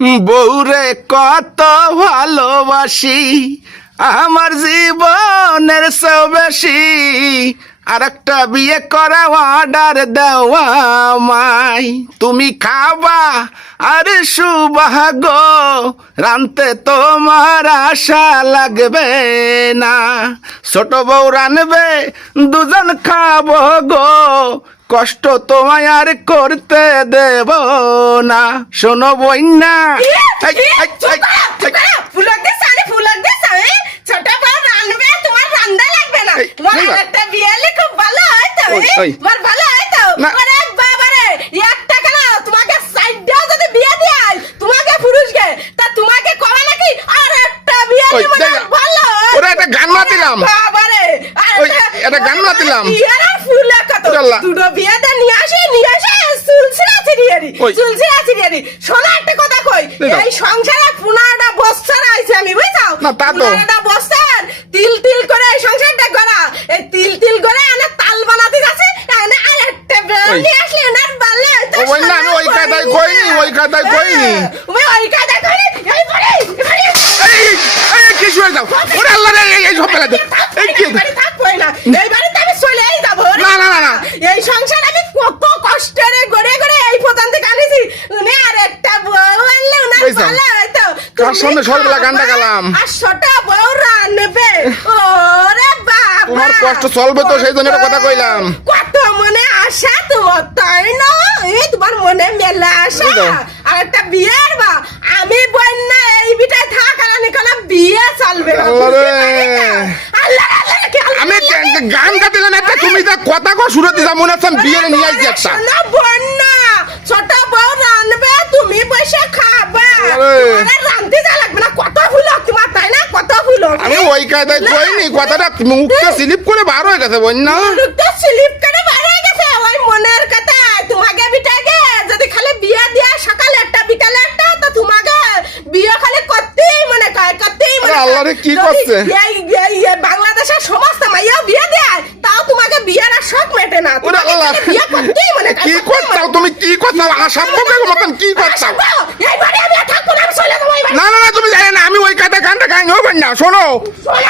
বউরে কত ভালোবাসি, আমার জীবনের চেয়েও বেশি। আর একটা বিয়ে করা অর্ডার দেওয়া মাই, তুমি খাবা আর সুভাগ্য রানতে তোমার আশা লাগবে না। ছোট বউ রানবে দুজন খাবো গো, কষ্ট তোমায় আর করতে দেব না। শোনো বইনা গান মাতিলাম, এটা গান মাতিলাম। দুটো বিয়েতে নিয়ে আসে শোনা একটা কথা কই, এই সংসারে 15টা বছর আইছে আমি, বুঝছো? না তা তো 15টা বছর তিল তিল করে এই সংসারটা গড়া, এই তিল তিল করে এনে তাল বানাতে যাচ্ছে, এনে আরেকটা নিয়ে আসলে এনার বালে তো ওই না, আমি ওই কথাই কইনি, ওই কথাই কইনি। ওই কথা কইনি, এই পরে এই কি শুয়ে যাও, ওরে আল্লাহ রে, এই সব ফেলা দে। এই কি থাকবই না, এই বাড়িতে আমি চলেই যাব। না না না না, এই সংসার আমি কত কষ্টে গড়ে গড়ে এই পর্যন্ত থেকে আনিছি, উনি আরেকটা বউ আনলে উনার ভালো হইতো। কার সামনে সরবেলা গানটা গালাম, আর ছোট বউ রানবে, ওরে বাবা তোমার কষ্ট চলবে তো, সেই জন্য একটা কথা কইলাম। কত মনে আশা তোমার, তাই না? এই তোমার মনে মেলা আশা, আর একটা বিয়ের বা আমি বল না, এই বিটায় থাক আর নিকলা বিয়ে চলবে না। আল্লাহ রে, আল্লাহ আল্লাহ, আমি গান গাইলাম একটা, তুমি যা কথা কো শুরু দিছা মনে হচ্ছে বিয়ে নিয়ে আইছি একটা। শোনা বন্যা, ছোট বউ রানবে, তুমি বসে খাবে, তোমার রানতে যা লাগবে না। কত ফুল তোমার, তাই না? কত ফুল। আমি ওই কায়দায় কইনি, কথাটা মুখটা স্লিপ করে বার হয়ে গেছে বন্যা। মুখটা স্লিপ করে বার হয়ে গেছে, ওই মনের কথা। তোমাকে বিটাকে যদি খালি বিয়ে দিয়া সকালে একটা বিকালে একটা, তো তোমাকে বিয়ে খালি করতেই মনে কয়, করতেই মনে কয়। আল্লাহ রে, কি করছে? এই বাংলাদেশের সমস্ত মাইয়াও বিয়ে দেয়, তাও তোমাকে বিয়ের আর শখ মেটে না। ওরে আল্লাহ, বিয়ে করতেই মনে কয়, কি করছাও তুমি, কি করছাও আসাম কোকের মতন কি করছাও? এই বাড়ি আমি আর থাকবো না, আমি চলে যাবো এই বাড়ি। না না না, তুমি জানো না, আমি ওই কায়দা গানটা গাইনি। ও বন্যা শোনো,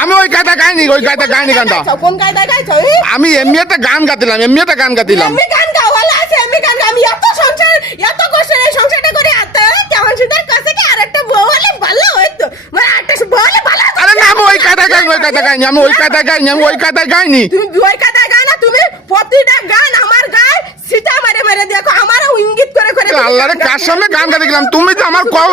আমি ওই কায়দা গাইনি, ওই কায়দা গাইনি গানটা। কোন কায়দায় গাইছো? আমি এমনি একটা গান গাতিলাম, এমনি একটা গান গাতিলাম। আমি গান গাওয়ালা আছে, আমি গান আমি এত সংসার, এত কষ্টের এই সংসারটা করে এত কেমন সুন্দর কাছে কি আরেকটা বউ হলে ভালো হইতো, মানে আরেকটা বউ হলে ভালো হতো। আরে না, আমি ওই কায়দা গাইনি, ওই কায়দা গাইনি, আমি ওই কায়দা গাইনি, আমি ওই কায়দা গাইনি। তুমি ওই কায়দায় গাও না, তুমি প্রতিটা গান আমার গায় সিটা মারে মারে দেখো, আমারও ইঙ্গিত করে করে। আল্লাহ রে, কার সামনে গান গাতে গেলাম? তুমি তো আমার কও